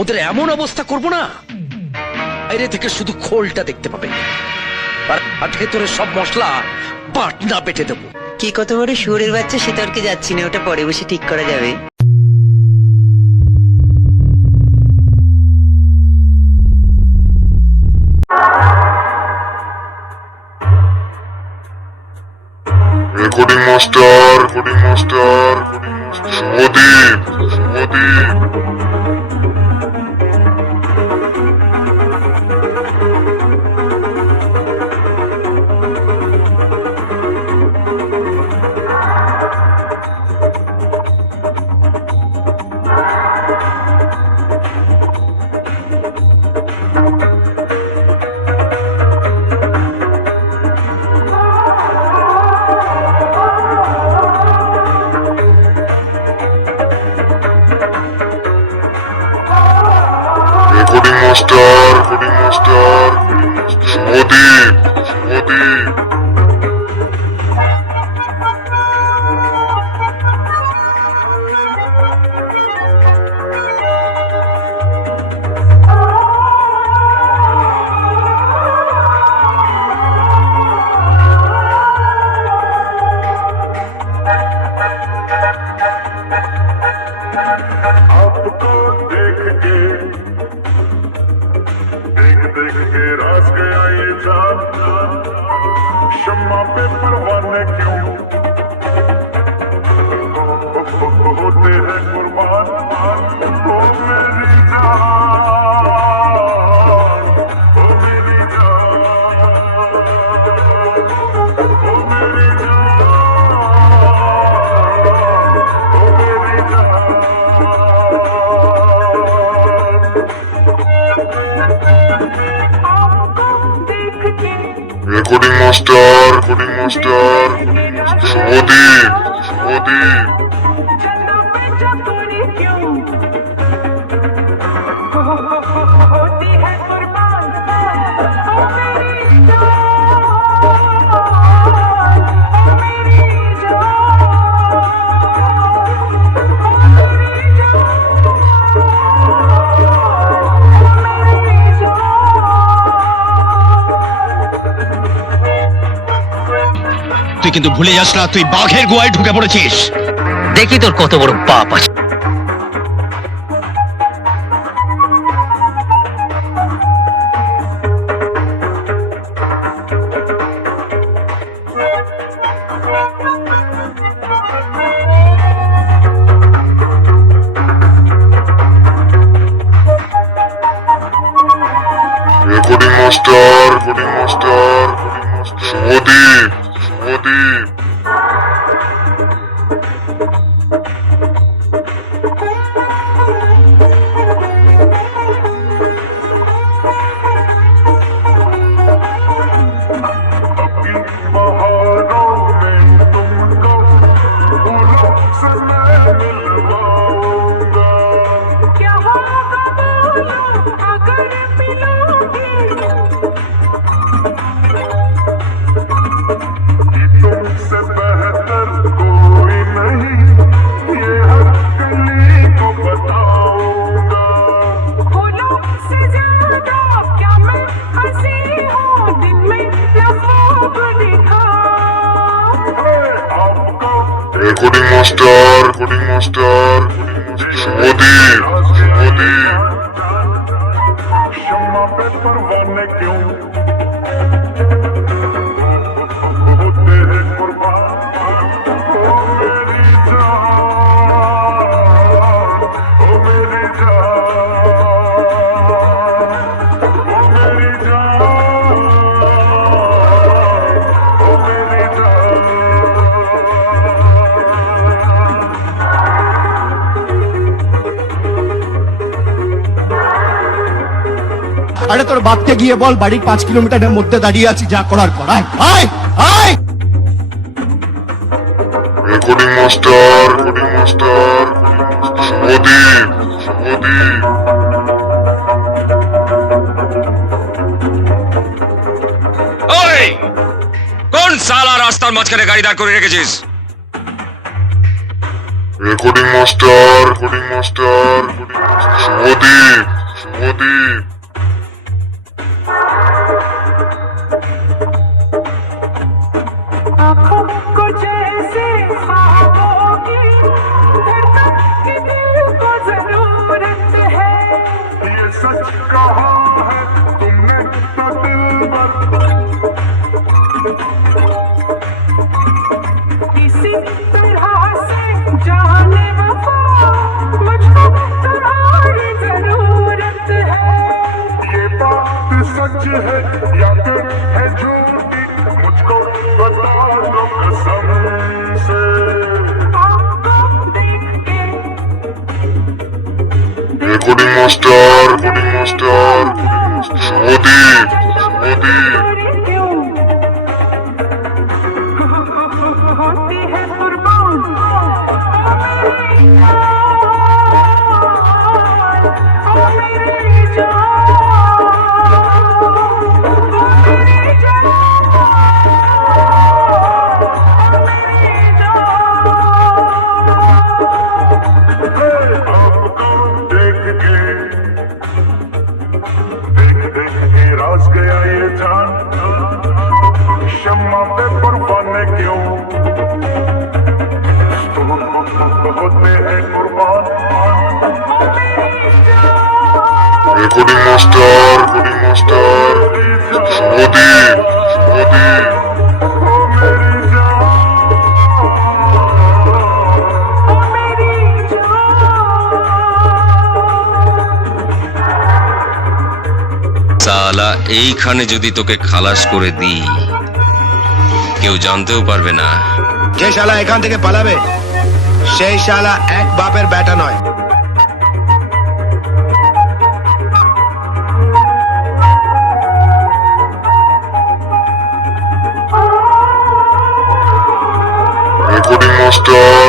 ওদের এমন অবস্থা করব না, বাইরে থেকে শুধু খোলটা দেখতে পাবে, আর ভেতরে সব মশলা বাটনা বেটে দেবো। কি কত বড় শুয়োরের বাচ্চা সে তর্কে যাচ্ছি না, ওটা পরে বসে ঠিক করা যাবে। Recording master, Shubhadeep, recording master, Shubhadeep. आपको देख के रास गया ये चाँद, शम्मा पे परवाने क्यों होते हैं कुर्बान। ओ मेरी जान, ओ मेरी जान, ओ मेरी जान, ओ मेरी जान। Recording master, Shubhadeep. होती है कुर्बान, ओ मेरी जान, ओ मेरी जान, ओ मेरी जान, ओ मेरी जान। তুই কিন্তু ভুলে যাস না, তুই বাঘের গোয়ায় ঢুকে পড়েছিস। দেখি তোর কত বড় বাপ আছে। Recording master, Subhadeep. बहारों में तुमको फूलों से मैं मिलवाऊंगा। क्या होगा बोलो अगर मिलोगे, कि तुमसे बेहतर कोई नहीं, ये हर गली को बताऊंगा। फूलों से ज्यादा क्या मैं हंसी हूँ, दिन में लफ्ज़ों दिखा। आपको রেকর্ডিং মাস্টার, শুভদীপ। शम्मा पे परवाने क्यों होते हैं कुर्बान। ओ मेरी जान, ओ मेरी जान, ओ मेरी जान, ओ मेरी जान। আরে তোর বাপকে গিয়ে বল বাড়ির 5 কিলোমিটারের মধ্যে দাঁড়িয়ে আছি, যা করার করায়। আয় আয়। Recording master, Shubhadeep. ওই কোন সালা রাস্তার মাঝখানে গাড়ি দাঁড় করে রেখেছিস? রেকর্ডিং মাস্টার শুভদীপ आँखों को जैसे ख्वाबों की धड़कन की दिल को जरूरत है ये सच कहा है तुमने तो दिलबर इसी तरह से जाने वफा मुझको तुम्हारी जरूरत है ये बात सच है या फिर है झूठी मुझको बता दो कसम से आपको देख के রেকর্ডিং মাস্টার শুভদীপ क्यों होती है कुर्बान ओ मेरी जान ओ मेरी जान आपको देख के राज गया ये जान शम्मा पे परवाने क्यों होते हैं कुर्बान রেকর্ডিং মাস্টার শুভদীপ ओ मेरी जान ओ मेरी जान সালা এইখানে যদি তোকে খালাস করে দিই কেউ জানতেও পারবে না। যে শালা এখান থেকে পালাবে সেই শালা এক বাপের বেটা নয়। Recording master